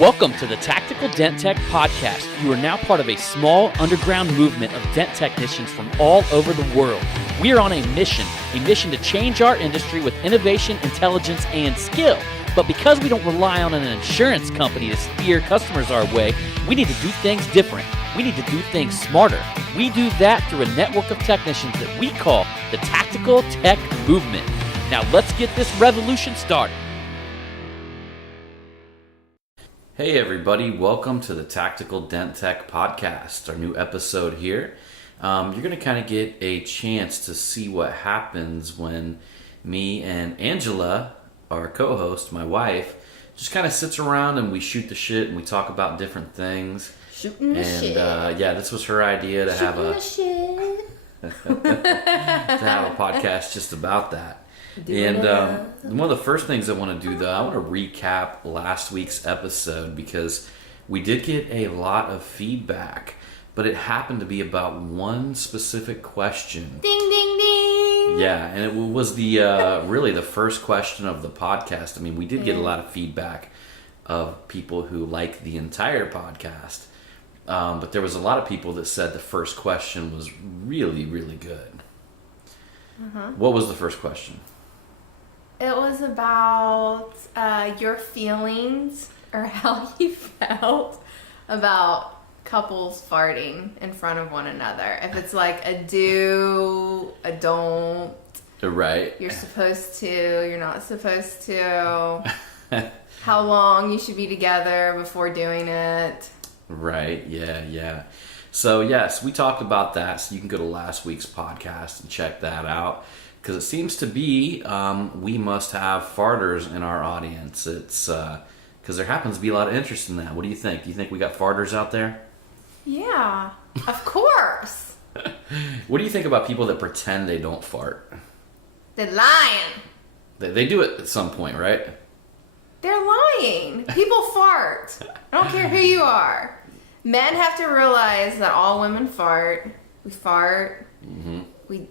Welcome to the Tactical Dent Tech Podcast. You are now part of a small underground movement of dent technicians from all over the world. We are on a mission to change our industry with innovation, intelligence, and skill. But because we don't rely on an insurance company to steer customers our way, we need to do things different. We need to do things smarter. We do that through a network of technicians that we call the Tactical Tech Movement. Now let's get this revolution started. Hey everybody, welcome to the Tactical Dent Tech Podcast, our new episode here. You're going to kind of get a chance to see what happens when me and Angela, our co-host, my wife, just kind of sits around and we shoot the shit and we talk about different things. Shooting the shit. Yeah, this was her idea to have a podcast just about that. One of the first things I want to do, though, I want to recap last week's episode because we did get a lot of feedback, but it happened to be about one specific question. Ding, ding, ding. Yeah, and it was the really the first question of the podcast. I mean, we did get a lot of feedback of people who like the entire podcast, but there was a lot of people that said the first question was really, really good. What was the first question? It was about your feelings or how you felt about couples farting in front of one another. If it's like a do, a don't. Right. You're supposed to, you're not supposed to. How long you should be together before doing it. Right, yeah. So, yes, we talked about that, so you can go to last week's podcast and check that out. Because it seems to be we must have farters in our audience. It's because there happens to be a lot of interest in that. What do you think? Do you think we got farters out there? Yeah, of course. What do you think about people that pretend they don't fart? They're lying. They do it at some point, right? They're lying. People fart. I don't care who you are. Men have to realize that all women fart. We fart. Mm-hmm.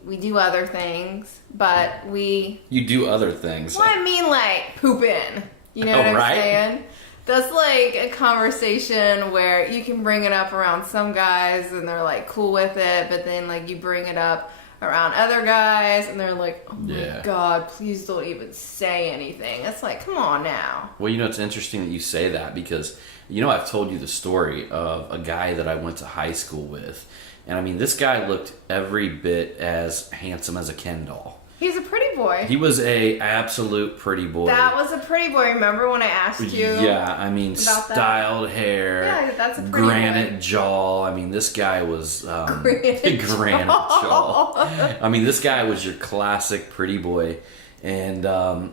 We do other things, but we... You do other things. Well, I mean, like, pooping. You know what I'm saying? That's like a conversation where you can bring it up around some guys and they're, like, cool with it, but then, like, you bring it up around other guys and they're like, oh my God, please don't even say anything. It's like, come on now. Well, you know, it's interesting that you say that because, you know, I've told you the story of a guy that I went to high school with. And I mean, this guy looked every bit as handsome as a Ken doll. He's a pretty boy. He was a absolute pretty boy. That was a pretty boy. Remember when I asked you? Yeah, I mean, styled hair. Yeah, that's a pretty granite boy. Jaw. I mean, this guy was granite jaw. I mean, this guy was your classic pretty boy. And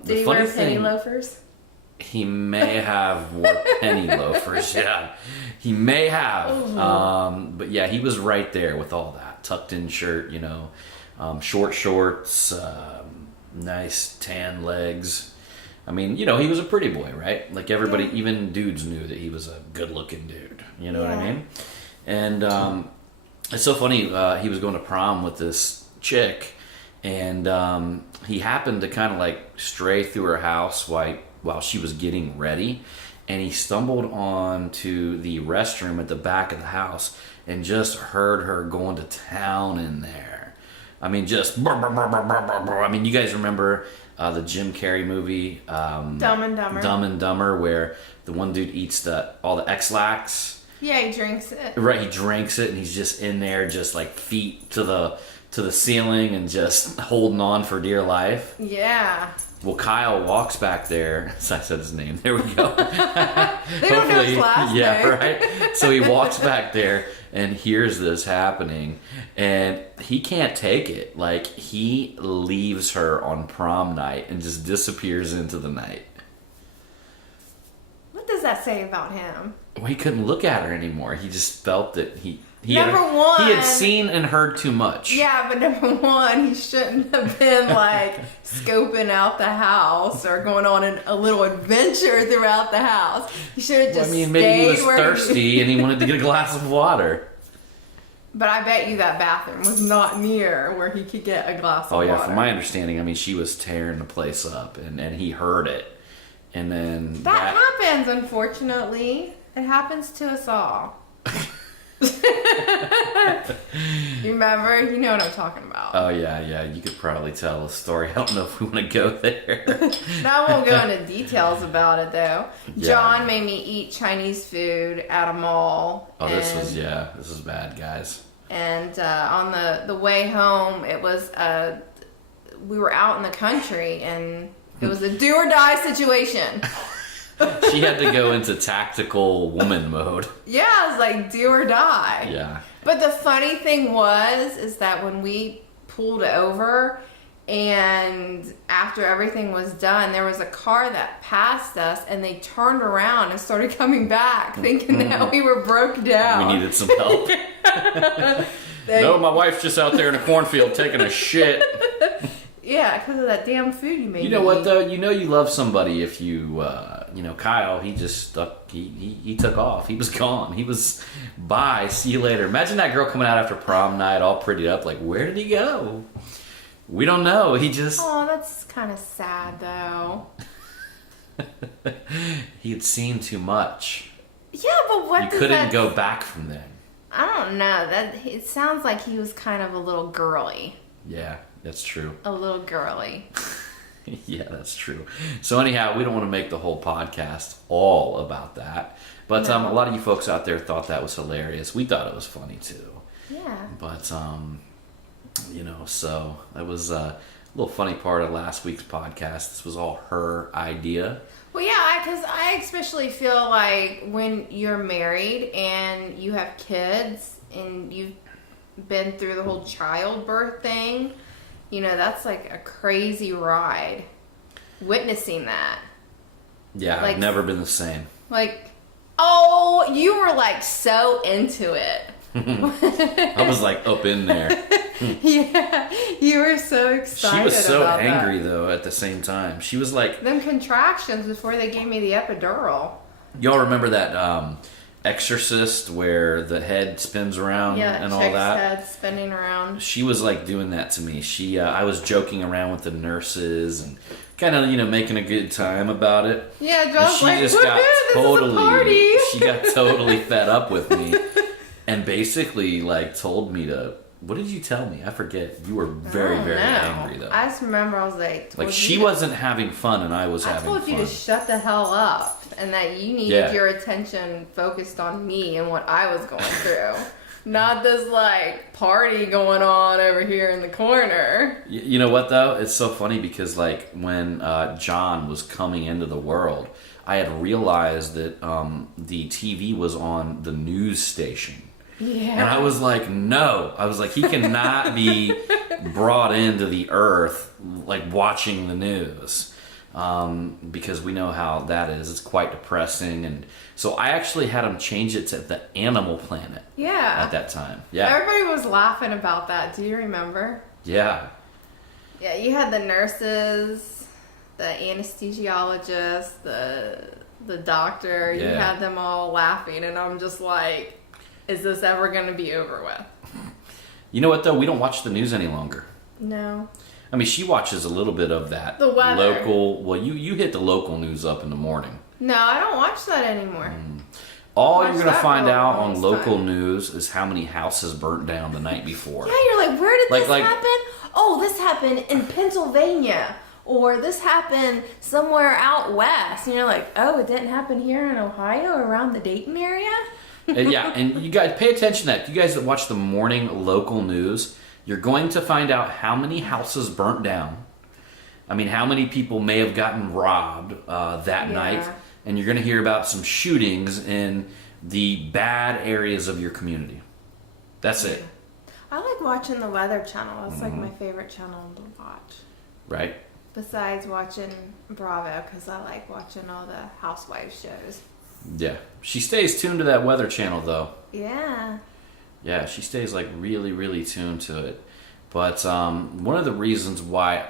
did he wear penny loafers? He may have wore penny loafers, yeah. He may have. But yeah, he was right there with all that. Tucked in shirt, you know, short shorts, nice tan legs. I mean, you know, he was a pretty boy, right? Like everybody, even dudes knew that he was a good looking dude. You know what I mean? And it's so funny, he was going to prom with this chick, and he happened to kind of like stray through her house while she was getting ready, and he stumbled onto the restroom at the back of the house and just heard her going to town in there. I mean, just I mean, you guys remember the Jim Carrey movie Dumb and Dumber. Dumb and Dumber, where the one dude eats all the X-Lax. Yeah, he drinks it. Right, he drinks it and he's just in there just like feet to the ceiling and just holding on for dear life. Yeah. Well, Kyle walks back there. So I said his name. There we go. They don't know his last name. Yeah, right? So he walks back there and hears this happening. And he can't take it. Like, he leaves her on prom night and just disappears into the night. What does that say about him? Well, he couldn't look at her anymore. He just felt that he one, he had seen and heard too much. Yeah, but number one, he shouldn't have been like scoping out the house or going on a little adventure throughout the house. He should have just maybe he was thirsty and he wanted to get a glass of water. But I bet you that bathroom was not near where he could get a glass of water. Oh yeah, from my understanding, I mean, she was tearing the place up and he heard it. And then that happens, unfortunately. It happens to us all. You remember? You know what I'm talking about. Oh, yeah. You could probably tell a story. I don't know if we want to go there. I won't go into details about it, though. Yeah. John made me eat Chinese food at a mall. Oh, this is bad, guys. And on the way home, it was we were out in the country, and it was a do or die situation. She had to go into tactical woman mode. Yeah, it was like do or die. Yeah. But the funny thing is that when we pulled over, and after everything was done, there was a car that passed us, and they turned around and started coming back, thinking that we were broke down. We needed some help. No, my wife's just out there in a cornfield taking a shit. Yeah, because of that damn food you made. You know what, though? You know you love somebody if you, Kyle, he just stuck, he took off. He was gone. He was, bye, see you later. Imagine that girl coming out after prom night all prettied up, like, where did he go? We don't know. He just... Oh, that's kind of sad, though. He had seen too much. Yeah, but what you couldn't go back from then. I don't know. It sounds like he was kind of a little girly. Yeah, that's true. A little girly. Yeah, that's true. So anyhow, we don't want to make the whole podcast all about that. But No. a lot of you folks out there thought that was hilarious. We thought it was funny too. Yeah. But, so that was a little funny part of last week's podcast. This was all her idea. Well, yeah, because I especially feel like when you're married and you have kids and you've been through the whole childbirth thing, that's like a crazy ride. Witnessing that. Yeah, Like- I've never been the same. Like, oh, you were like so into it. I was like up in there. Yeah, you were so excited. She was so about angry that. though at the same time. She was like, Them contractions before they gave me the epidural. y'all remember that Exorcist where the head spins around Yeah, and all chick's that? head spinning around. She was like doing that to me. I was joking around with the nurses and kind of making a good time about it. Yeah, And John's she like, just woohoo, got this totally is a party. she got totally fed up with me and basically like told me to, what did you tell me? I forget. You were very, I don't very know. angry though. I just remember I was like, Like told she you wasn't having fun and I was I having told fun. you to shut the hell up and that you needed Yeah. your attention focused on me and what I was going through. Not this like party going on over here in the corner. You know what though? It's so funny because like when John was coming into the world, I had realized that the TV was on the news station. Yeah. And I was like, no. I was like, he cannot be brought into the earth like watching the news. Because we know how that is. It's quite depressing. And so I actually had him change it to the Animal Planet Yeah. at that time. Yeah. Everybody was laughing about that. Do you remember? Yeah. Yeah, you had the nurses, the anesthesiologist, the doctor. You Yeah. had them all laughing, and I'm just like, is this ever going to be over with? You know what though? We don't watch the news any longer. No. I mean, she watches a little bit of that The weather. local. Well, you hit the local news up in the morning. No, I don't watch that anymore. All Watch you're gonna that find for a out long on local time. news is how many houses burnt down the night before. Yeah, you're like, where did Like- this like- happen? Oh, this happened in Pennsylvania. Or this happened somewhere out west. And you're like, oh, it didn't happen here in Ohio around the Dayton area? And yeah, and you guys pay attention to that. You guys that watch the morning local news, you're going to find out how many houses burnt down. I mean, how many people may have gotten robbed that Yeah. night. And you're going to hear about some shootings in the bad areas of your community. That's it, I like watching the Weather Channel. That's like Mm-hmm. my favorite channel to watch. right? Besides watching Bravo, because I like watching all the housewives shows. Yeah. She stays tuned to that Weather Channel, though. Yeah. Yeah, she stays like really, really tuned to it. But one of the reasons why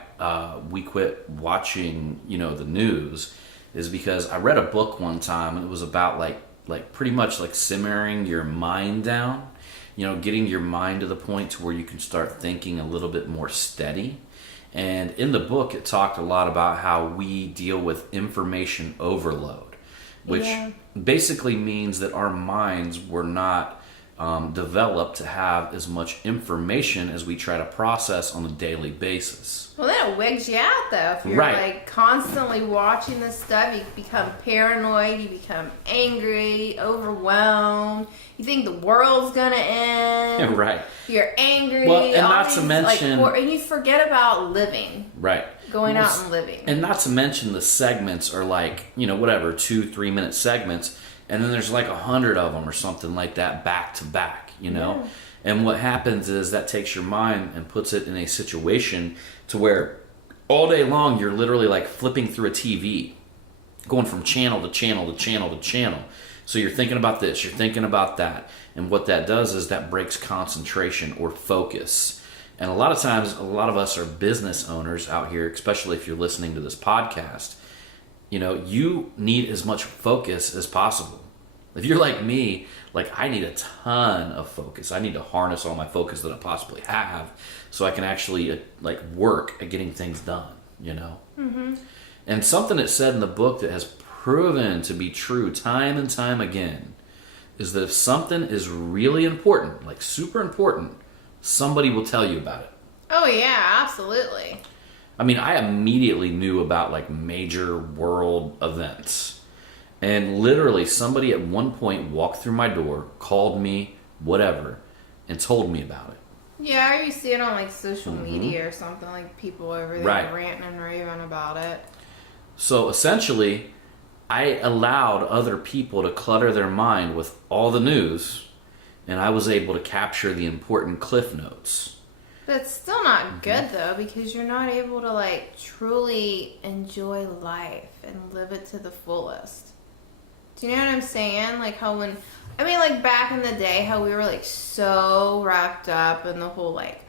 we quit watching, the news, is because I read a book one time and it was about like pretty much like simmering your mind down. Getting your mind to the point to where you can start thinking a little bit more steady. And in the book, it talked a lot about how we deal with information overload, which basically means that our minds were not developed to have as much information as we try to process on a daily basis. Well, that wigs you out, though. If you're like constantly watching this stuff, you become paranoid, you become angry, overwhelmed. You think the world's gonna end. Right. You're angry. Well, and not to mention, and you forget about living. Right. Going out and living. And not to mention the segments are like, whatever, 2-3 minute segments. And then there's like 100 of them or something like that back to back, Yeah. And what happens is that takes your mind and puts it in a situation to where all day long you're literally like flipping through a TV, going from channel to channel to channel to channel. So you're thinking about this, you're thinking about that. And what that does is that breaks concentration or focus. And a lot of times, a lot of us are business owners out here, especially if you're listening to this podcast. You need as much focus as possible. If you're like me, like I need a ton of focus. I need to harness all my focus that I possibly have so I can actually work at getting things done, Mm-hmm. And something that said in the book that has proven to be true time and time again is that if something is really important, like super important, somebody will tell you about it. Oh yeah, absolutely. I mean, I immediately knew about like major world events. And literally somebody at one point walked through my door, called me, whatever, and told me about it. Yeah, or you see it on like social media or something, like people over there ranting and raving about it. So essentially, I allowed other people to clutter their mind with all the news, and I was able to capture the important cliff notes. But it's still not good though, because you're not able to like truly enjoy life and live it to the fullest. Do you know what I'm saying? Like how like back in the day, how we were like so wrapped up in the whole like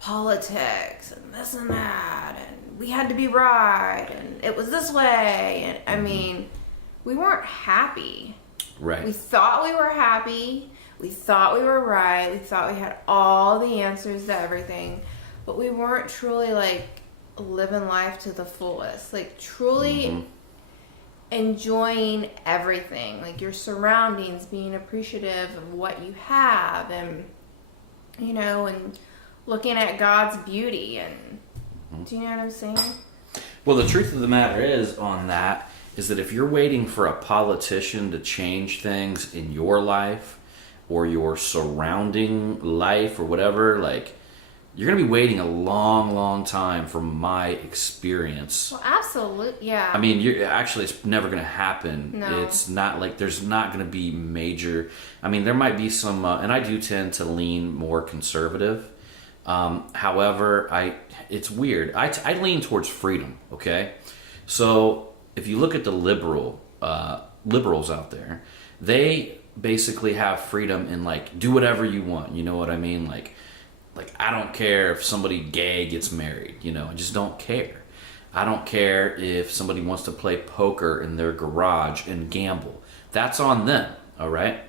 politics and this and that, and we had to be right, and it was this way, and I mean, we weren't happy. Right. We thought we were happy. We thought we were right. We thought we had all the answers to everything. But we weren't truly, like, living life to the fullest. Like, truly enjoying everything. Like, your surroundings, being appreciative of what you have. And, and looking at God's beauty. And do you know what I'm saying? Well, the truth of the matter is that if you're waiting for a politician to change things in your life, or your surrounding life or whatever, like you're going to be waiting a long, long time from my experience. Well, absolutely, yeah. I mean, it's never going to happen. No. It's not like there's not going to be major. I mean, there might be some, and I do tend to lean more conservative. However, it's weird. I lean towards freedom, okay? So if you look at the liberals out there, they basically have freedom in like do whatever you want, you know what I mean? Like I don't care if somebody gay gets married, I just don't care. I don't care if somebody wants to play poker in their garage and gamble. That's on them, all right?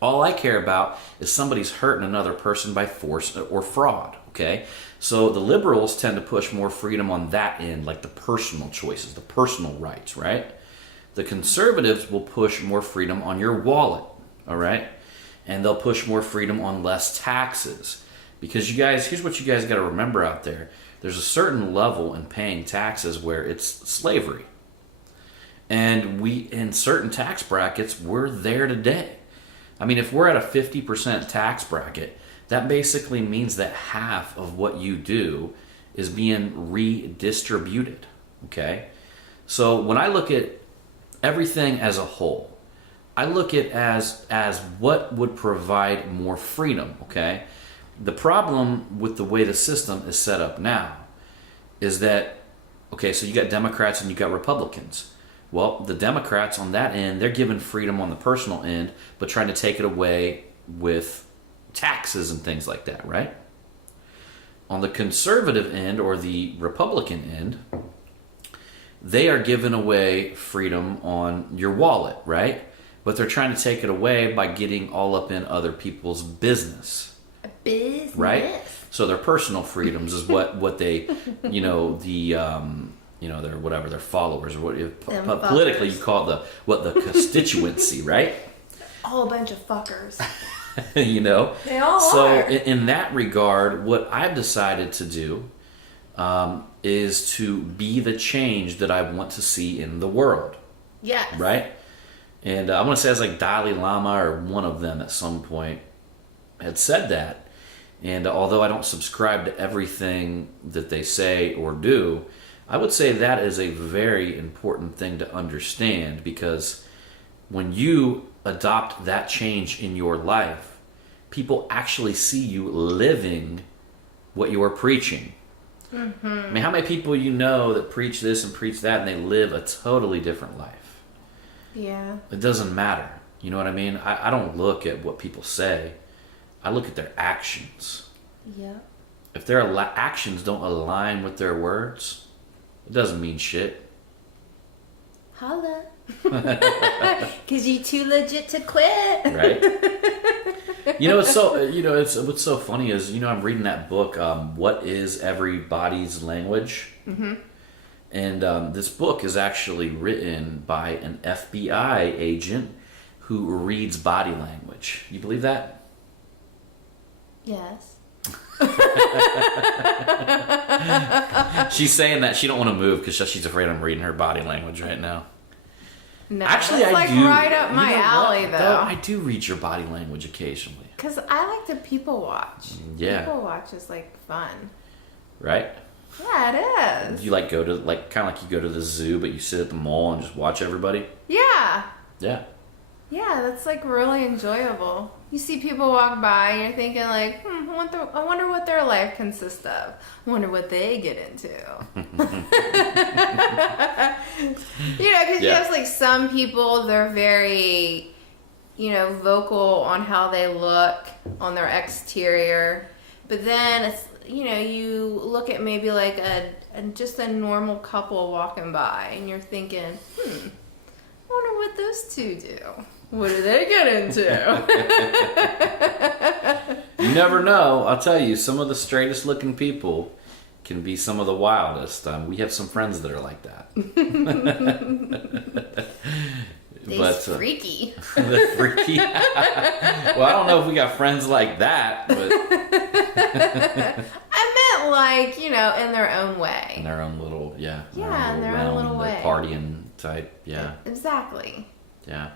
All I care about is somebody's hurting another person by force or fraud, okay? So the liberals tend to push more freedom on that end, like the personal choices, the personal rights, right? The conservatives will push more freedom on your wallet, all right? And they'll push more freedom on less taxes. Because here's what you guys got to remember out there. There's a certain level in paying taxes where it's slavery. And in certain tax brackets, we're there today. I mean, if we're at a 50% tax bracket, that basically means that half of what you do is being redistributed, okay? So when I look at everything as a whole, I look at as what would provide more freedom, okay? The problem with the way the system is set up now is that, okay, so you got Democrats and you got Republicans. Well, the Democrats on that end, they're giving freedom on the personal end, but trying to take it away with taxes and things like that, right? On the conservative end or the Republican end, they are giving away freedom on your wallet, right? But they're trying to take it away by getting all up in other people's business. Business. Right? So their personal freedoms is what they, their followers, or what politically you call it the constituency, right? All a bunch of fuckers. They all are. So in that regard, what I've decided to do is to be the change that I want to see in the world. Yes. Right? And I want to say it's like Dalai Lama or one of them at some point had said that. And although I don't subscribe to everything that they say or do, I would say that is a very important thing to understand, because when you adopt that change in your life, people actually see you living what you are preaching. Mm-hmm. I mean, how many people that preach this and preach that and they live a totally different life? Yeah. It doesn't matter. You know what I mean? I don't look at what people say. I look at their actions. Yeah. If their actions don't align with their words, it doesn't mean shit. Holla. Because you too legit to quit. Right? What's so funny is, I'm reading that book, What is Everybody's Language? Mm-hmm. And this book is actually written by an FBI agent who reads body language. You believe that? Yes. She's saying that she don't want to move because she's afraid I'm reading her body language right now. No, actually, that's I do. Right up my alley, though. I do read your body language occasionally. Because I like to people watch. Yeah. People watch is fun. Right? Yeah, it is. You go to kind of like you go to the zoo, but you sit at the mall and just watch everybody. Yeah. Yeah. Yeah, that's really enjoyable. You see people walk by and you're thinking I wonder what their life consists of. I wonder what they get into. Because you have some people, they're very, vocal on how they look on their exterior. But then it's, you look at maybe just a normal couple walking by and you're thinking, I wonder what those two do. What do they get into? You never know. I'll tell you, some of the straightest looking people can be some of the wildest. We have some friends that are like that. They're freaky. They're freaky. Well, I don't know if we got friends like that, but I meant in their own way. In their own little, in their own little way. Partying type, yeah. Exactly. Yeah.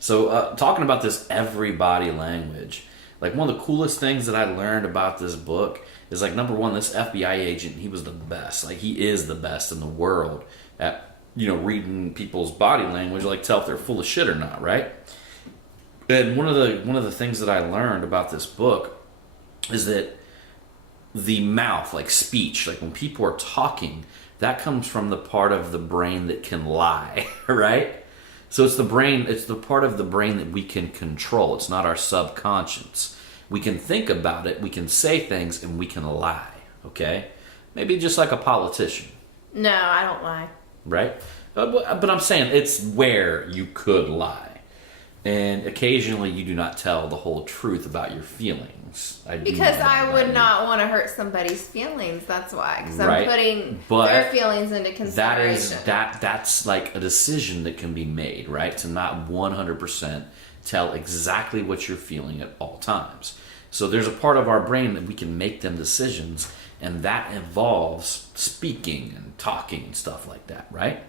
So, talking about this everybody language, one of the coolest things that I learned about this book is, number one, this FBI agent, he was the best. He is the best in the world at, reading people's body language, tell if they're full of shit or not, right? And one of the things that I learned about this book is that the mouth, speech, when people are talking, that comes from the part of the brain that can lie, right? So it's the part of the brain that we can control. It's not our subconscious. We can think about it, we can say things, and we can lie, okay? Maybe just like a politician. No, I don't lie. Right? But I'm saying it's where you could lie. And occasionally you do not tell the whole truth about your feelings. Because I would not want to hurt somebody's feelings. That's why. Because I'm putting their feelings into consideration. That's a decision that can be made, right? To not 100% tell exactly what you're feeling at all times. So there's a part of our brain that we can make them decisions, and that involves speaking and talking and stuff like that, right?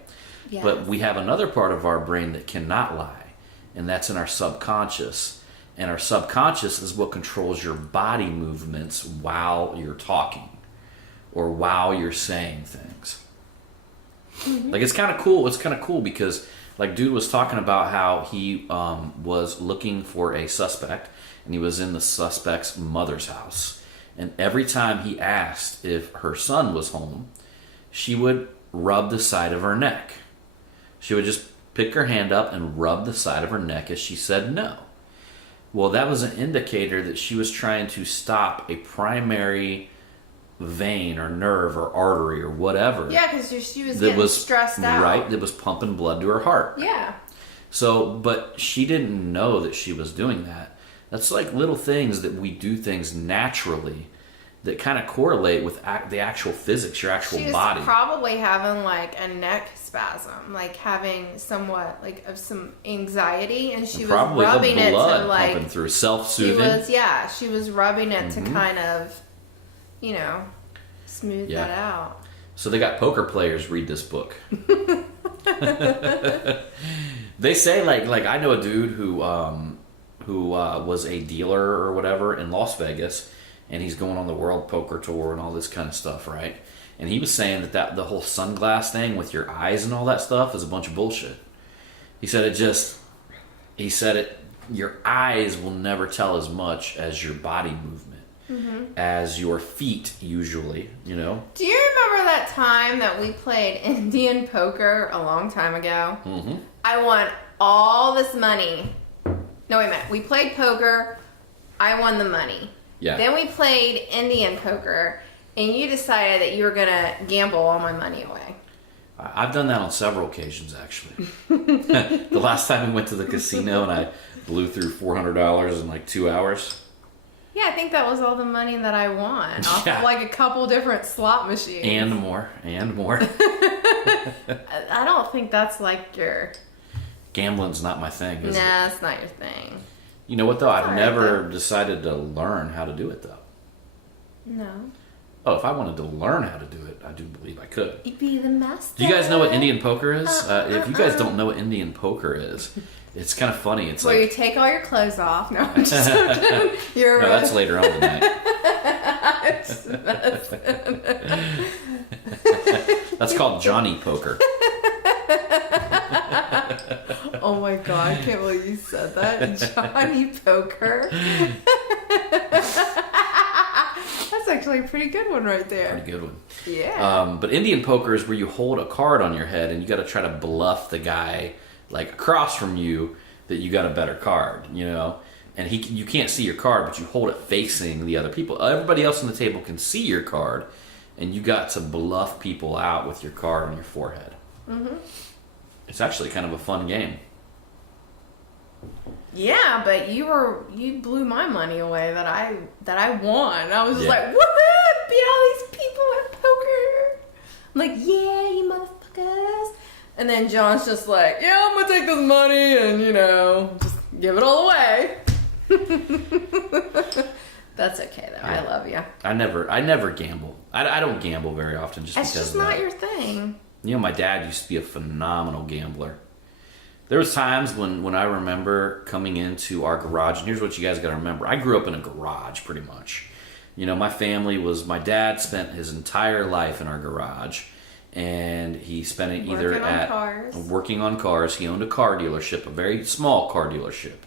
Yes. But we have another part of our brain that cannot lie. And that's in our subconscious. And our subconscious is what controls your body movements while you're talking or while you're saying things. Mm-hmm. It's kind of cool. It's kind of cool because, dude was talking about how he was looking for a suspect, and he was in the suspect's mother's house. And every time he asked if her son was home, she would rub the side of her neck. She would just pick her hand up and rub the side of her neck as she said no. Well, that was an indicator that she was trying to stop a primary vein or nerve or artery or whatever. Yeah, because she was getting stressed out. Right, that was pumping blood to her heart. Yeah. So, but she didn't know that she was doing that. That's little things that we do things naturally that kind of correlate with the actual physics, your actual She was body. probably having like a neck spasm, like having somewhat like of some anxiety, and she was probably rubbing the it blood to like pumping through, self-soothing. she was rubbing it to kind of, you know, smooth that out. So they got poker players read this book. They say like I know a dude who was a dealer or whatever in Las Vegas, and he's going on the World Poker Tour and all this kind of stuff, right? And he was saying that the whole sunglass thing with your eyes and all that stuff is a bunch of bullshit. He said your eyes will never tell as much as your body movement, as your feet usually, you know? Do you remember that time that we played Indian poker a long time ago? Mm-hmm. I won all this money. No, wait a minute. We played poker. I won the money. Yeah. Then we played Indian poker, and you decided that you were going to gamble all my money away. I've done that on several occasions, actually. The last time we went to the casino and I blew through $400 in like 2 hours. Yeah, I think that was all the money that I won off of like a couple different slot machines. And more. I don't think that's like your... Gambling's not my thing, is it? Nah, it's not your thing. You know what, though? I've never decided to learn how to do it, though. No. Oh, if I wanted to learn how to do it, I do believe I could. You'd be the master. Do you guys know what Indian poker is? If you guys don't know what Indian poker is, it's kind of funny. It's where like... you take all your clothes off. No, I'm just joking. No, that's later on tonight. That's called Johnny Poker. Oh my god, I can't believe you said that. Johnny Poker. That's actually a pretty good one right there. Pretty good one. Yeah. But Indian poker is where you hold a card on your head and you got to try to bluff the guy like across from you that you got a better card, you know? And you can't see your card, but you hold it facing the other people. Everybody else on the table can see your card, and you got to bluff people out with your card on your forehead. Mm-hmm. It's actually kind of a fun game. Yeah, but you blew my money away that I won. I was just like, woohoo! Beat all these people at poker. I'm like, yeah, you motherfuckers. And then John's just like, yeah, I'm gonna take this money and just give it all away. That's okay though. Yeah. I love you. I never gamble. I don't gamble very often just because it's just not your thing. You know, my dad used to be a phenomenal gambler. There was times when I remember coming into our garage, and here's what you guys got to remember. I grew up in a garage, pretty much. You know, my dad spent his entire life in our garage, and he spent it either working on cars. He owned a car dealership, a very small car dealership.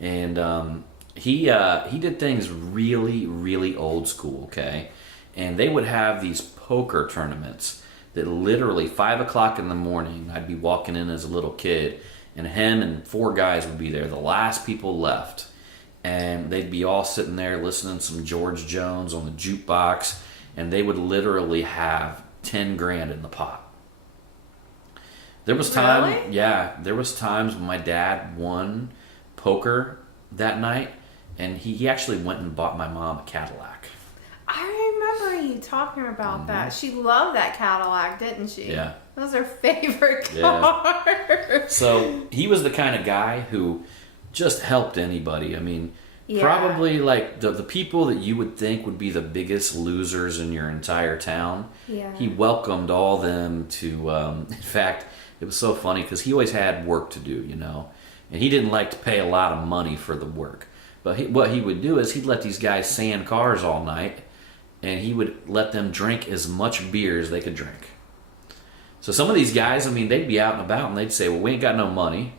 And he did things really, really old school, okay? And they would have these poker tournaments that literally 5 o'clock in the morning, I'd be walking in as a little kid, and him and 4 guys would be there, the last people left. And they'd be all sitting there listening to some George Jones on the jukebox, and they would literally have 10 grand in the pot. There was times when my dad won poker that night, and he actually went and bought my mom a Cadillac. I remember you talking about that. She loved that Cadillac, didn't she? Yeah. That was her favorite car. Yeah. So he was the kind of guy who just helped anybody. I mean, probably like the people that you would think would be the biggest losers in your entire town. Yeah. He welcomed all them to, in fact, it was so funny because he always had work to do, you know, and he didn't like to pay a lot of money for the work. But what he would do is he'd let these guys sand cars all night, and he would let them drink as much beer as they could drink. So some of these guys, I mean, they'd be out and about, and they'd say, well, we ain't got no money.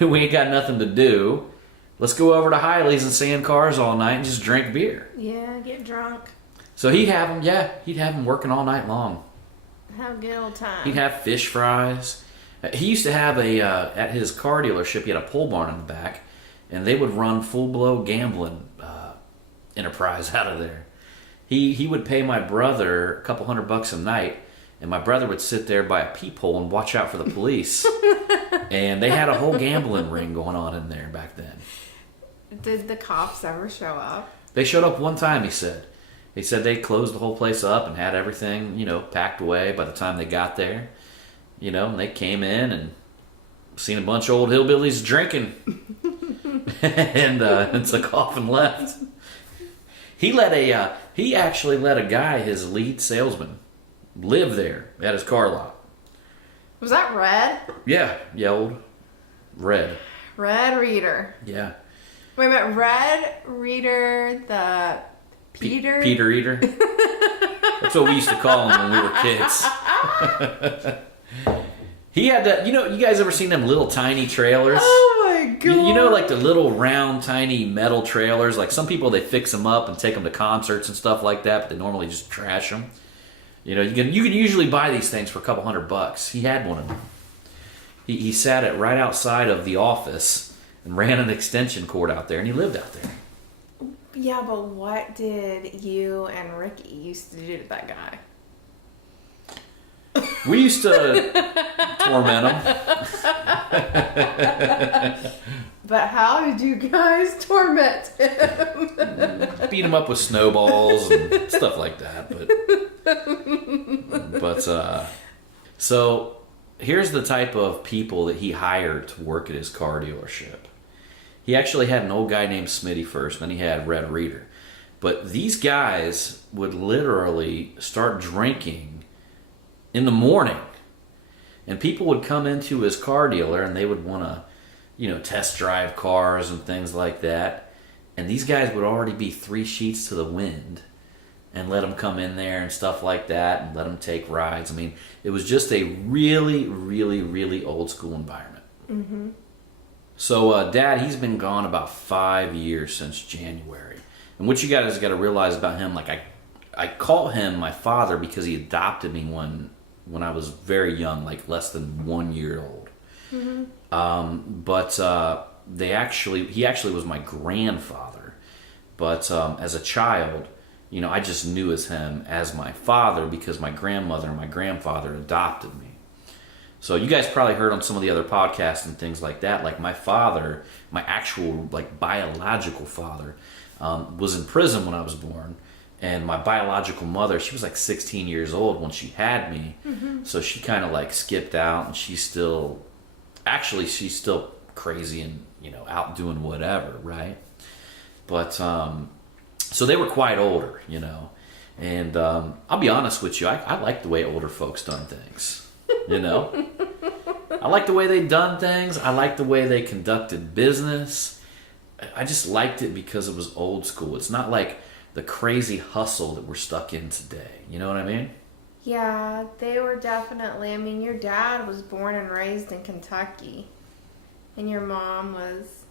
We ain't got nothing to do. Let's go over to Hiley's and sand cars all night and just drink beer. Yeah, get drunk. So he'd have them working all night long. Have a good old time. He'd have fish fries. He used to have at his car dealership, he had a pole barn in the back, and they would run full-blow gambling enterprise out of there. He would pay my brother a couple $100 a night, and my brother would sit there by a peephole and watch out for the police. And they had a whole gambling ring going on in there back then. Did the cops ever show up? They showed up one time, he said. They said they closed the whole place up and had everything, packed away by the time they got there. And they came in and seen a bunch of old hillbillies drinking and took off and left. He actually let a guy, his lead salesman, live there at his car lot. Was that Red? Yeah, old Red. Red Reader. Yeah. Wait a minute, Red Reader, the Peter? Peter Eater. That's what we used to call him when we were kids. He had that, you guys ever seen them little tiny trailers? Oh my god. You know, like the little round tiny metal trailers? Like some people, they fix them up and take them to concerts and stuff like that, but they normally just trash them. You can usually buy these things for a couple $100. He had one of them. He sat it right outside of the office and ran an extension cord out there, and he lived out there. Yeah, but what did you and Ricky used to do to that guy? We used to torment him. But how did you guys torment him? Beat him up with snowballs and stuff like that. So here's the type of people that he hired to work at his car dealership. He actually had an old guy named Smitty first, then he had Red Reader. But these guys would literally start drinking in the morning. And people would come into his car dealer and they would want to, test drive cars and things like that. And these guys would already be 3 sheets to the wind and let them come in there and stuff like that and let them take rides. I mean, it was just a really, really, really old school environment. Mm-hmm. So, Dad, he's been gone about 5 years since January. And what you guys got to realize about him, like I call him my father because he adopted me when I was very young, like less than 1 year old. Mm-hmm. But he actually was my grandfather. But as a child, I just knew him as my father because my grandmother and my grandfather adopted me. So you guys probably heard on some of the other podcasts and things like that, like my father, my actual like biological father, was in prison when I was born. And my biological mother, she was like 16 years old when she had me. Mm-hmm. So she kind of like skipped out, and she's still crazy and, out doing whatever, right? But, so they were quite older, And I'll be honest with you, I like the way older folks done things, I like the way they done things. I like the way they conducted business. I just liked it because it was old school. It's not like the crazy hustle that we're stuck in today. You know what I mean? Yeah, they were definitely. I mean, your dad was born and raised in Kentucky. And your mom was,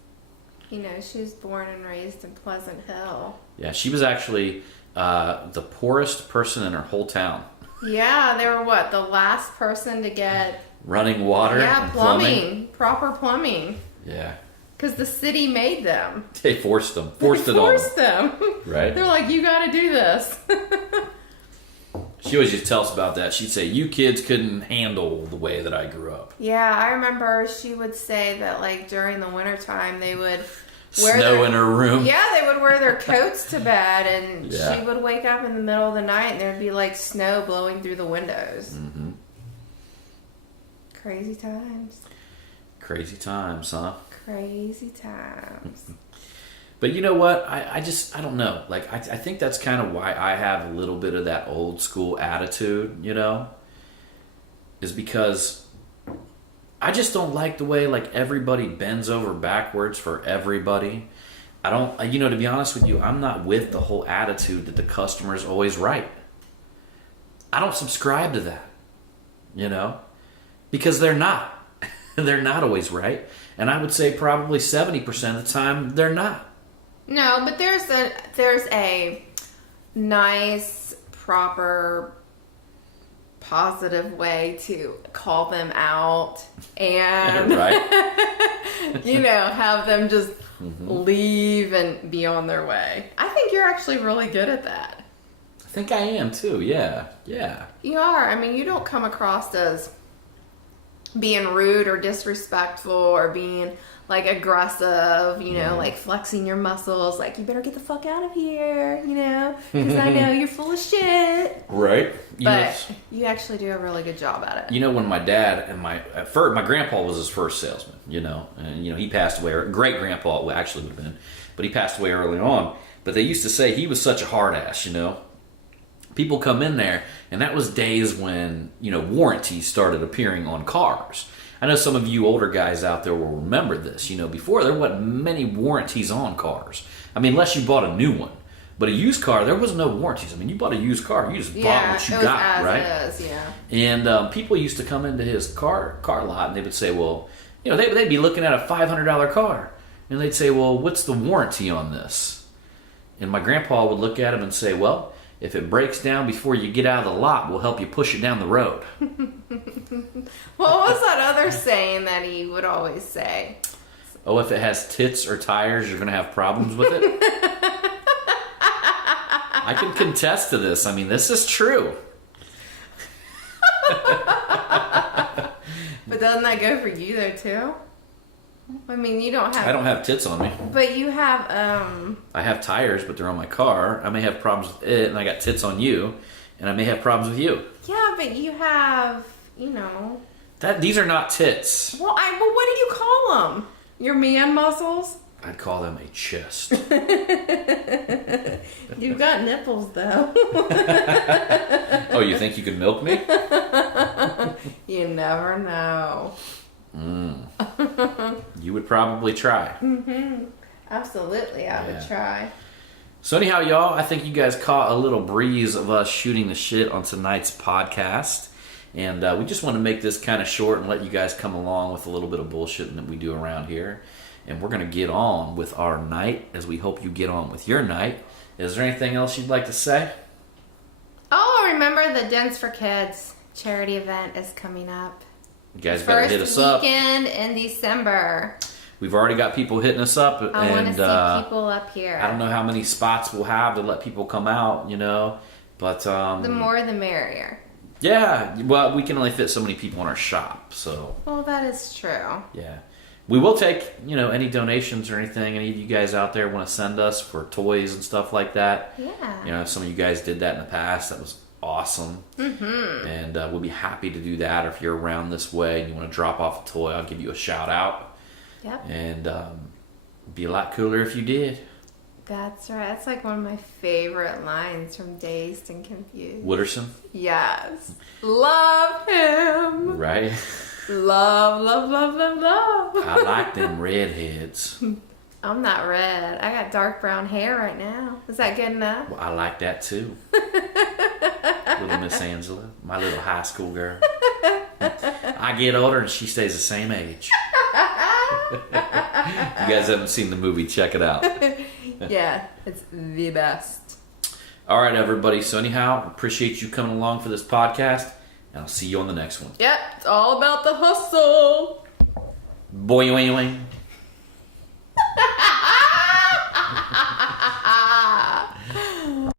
she was born and raised in Pleasant Hill. Yeah, she was actually the poorest person in her whole town. Yeah, they were the last person to get running water. Yeah, plumbing. Proper plumbing. Yeah. Because the city made them. They forced them. Forced it on them. Right. They're like, you got to do this. She always just tell us about that. She'd say, you kids couldn't handle the way that I grew up. Yeah, I remember she would say that like during the wintertime they would wear snow in her room. Yeah, they would wear their coats to bed, and she would wake up in the middle of the night and there'd be like snow blowing through the windows. Mm-hmm. Crazy times. Crazy times, huh? Crazy times. But you know what? I don't know. Like, I think that's kind of why I have a little bit of that old school attitude, is because I just don't like the way, like, everybody bends over backwards for everybody. I don't, to be honest with you, I'm not with the whole attitude that the customer's always right. I don't subscribe to that, because they're not. They're not always right. And I would say probably 70% of the time, they're not. No, but there's a nice, proper, positive way to call them out and have them just leave and be on their way. I think you're actually really good at that. I think I am too. Yeah. You are. I mean, you don't come across as being rude or disrespectful or being like aggressive, you know, like flexing your muscles, like you better get the fuck out of here, you know, because I know you're full of shit. Right. But you actually do a really good job at it. You know, when my dad and my grandpa was his first salesman, you know, and, you know, he passed away, or great grandpa actually would have been, but he passed away early on. But they used to say he was such a hard ass, you know. People come in there, and that was days when, you know, warranties started appearing on cars. I know some of you older guys out there will remember this. You know, before there wasn't many warranties on cars. I mean, unless you bought a new one. But a used car, there was no warranties. I mean, you bought a used car, you just bought what you got, right? It is, yeah. And people used to come into his car lot, and they would say, well, you know, they'd be looking at a $500 car. And they'd say, well, what's the warranty on this? And my grandpa would look at him and say, well, if it breaks down before you get out of the lot, we'll help you push it down the road. What was that other saying that he would always say? Oh, if it has tits or tires, you're going to have problems with it? I can contest to this. I mean, this is true. But doesn't that go for you, though, too? I mean, you don't have... I don't have tits on me. But you have, I have tires, but they're on my car. I may have problems with it, and I got tits on you, and I may have problems with you. Yeah, but you have, you know... These are not tits. Well, what do you call them? Your man muscles? I'd call them a chest. You've got nipples, though. Oh, you think you can milk me? You never know. You would probably try. Mm-hmm. Absolutely, I would try. So anyhow, y'all, I think you guys caught a little breeze of us shooting the shit on tonight's podcast. And we just want to make this kind of short and let you guys come along with a little bit of bullshitting that we do around here. And we're going to get on with our night, as we hope you get on with your night. Is there anything else you'd like to say? Oh, remember the Dents for Kids charity event is coming up. You guys better hit us up. First weekend in December. We've already got people hitting us up. I want to see people up here. I don't know how many spots we'll have to let people come out, you know. But the more the merrier. Yeah, well, we can only fit so many people in our shop, so. Well, that is true. Yeah. We will take, you know, any donations or anything any of you guys out there want to send us for toys and stuff like that. Yeah. You know, some of you guys did that in the past. That was awesome. Mm-hmm. And we'll be happy to do that. Or if you're around this way and you want to drop off a toy, I'll give you a shout out. Yep. And be a lot cooler if you did. That's right. That's like one of my favorite lines from Dazed and Confused. Wooderson? Yes. Love him. Right? Love, love, love, love, love. I like them redheads. I'm not red. I got dark brown hair right now. Is that good enough? Well, I like that too. Little Miss Angela, my little high school girl. I get older and she stays the same age. If you guys haven't seen the movie, check it out. Yeah, it's the best. All right, everybody. So anyhow, appreciate you coming along for this podcast, and I'll see you on the next one. Yep, it's all about the hustle. Boing, boing, boing.